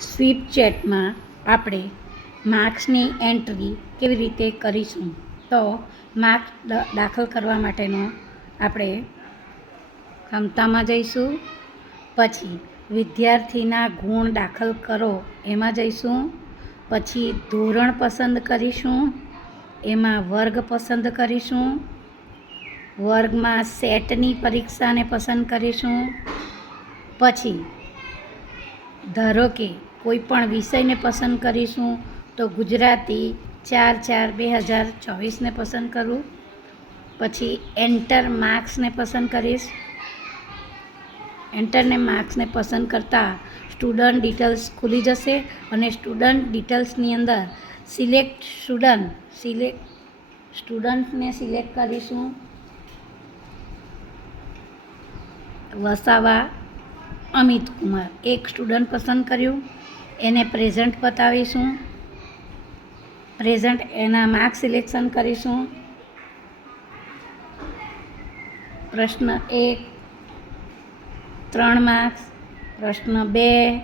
Sweep ચેટમાં આપણે માર્ક્સની entry કેવી રીતે કરીશું? તો માર્ક્સ દાખલ કરવા માટેનો આપણે ક્ષમતામાં જઈશું. પછી વિદ્યાર્થીના ગુણ દાખલ કરો, એમાં જઈશું. પછી ધોરણ પસંદ કરીશું, એમાં વર્ગ પસંદ કરીશું. વર્ગમાં સેટની પરીક્ષાને પસંદ કરીશું. પછી ધારો કે કોઈ પણ વિષયને પસંદ કરીશું, તો ગુજરાતી ચાર ચાર બે હજાર ચોવીસને પસંદ કરું. પછી એન્ટર માર્ક્સને પસંદ કરીશ. એન્ટરને માર્ક્સને પસંદ કરતાં સ્ટુડન્ટ ડિટેલ્સ ખુલી જશે અને સ્ટુડન્ટ ડિટેલ્સની અંદર સિલેક્ટ સ્ટુડન્ટ, સિલેક્ટ સ્ટુડન્ટને સિલેક્ટ કરીશું. વસાવા અમિત કુમાર, એક સ્ટુડન્ટ પસંદ કર્યું. એને પ્રેઝન્ટ બતાવીશું. પ્રેઝન્ટ એના માર્ક સિલેક્શન કરીશું. પ્રશ્ન એક, ત્રણ માર્ક્સ પ્રશ્ન બે,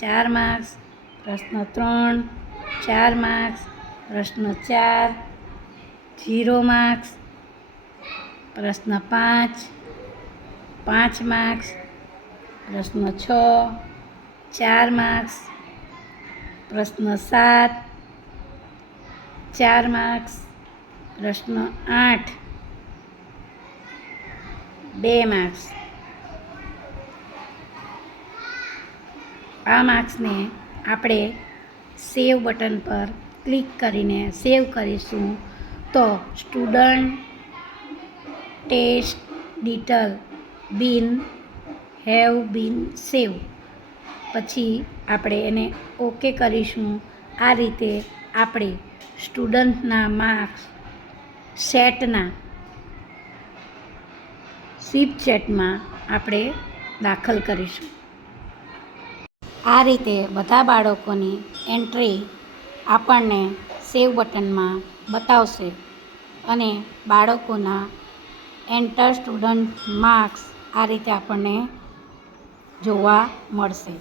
ચાર માર્ક્સ પ્રશ્ન ત્રણ, ચાર માર્ક્સ પ્રશ્ન ચાર ઝીરો માર્ક્સ પ્રશ્ન પાંચ પાંચ માર્ક્સ પ્રશ્ન છ, ચાર માર્ક્સ. પ્રશ્ન સાત, ચાર માર્ક્સ. પ્રશ્ન આઠ, બે માર્ક્સ. આ માર્ક્સને આપણે સેવ બટન પર ક્લિક કરીને સેવ કરીશું તો student test detail been have been save પછી આપણે એને ઓકે કરીશું. આ રીતે આપણે સ્ટુડન્ટના માર્ક્સ સેટના સીપ આપણે દાખલ કરીશું. આ રીતે બધા બાળકોની એન્ટ્રી આપણને સેવ બટનમાં બતાવશે અને બાળકોના એન્ટર સ્ટુડન્ટ માર્ક્સ આ રીતે આપણને જોવા મળશે.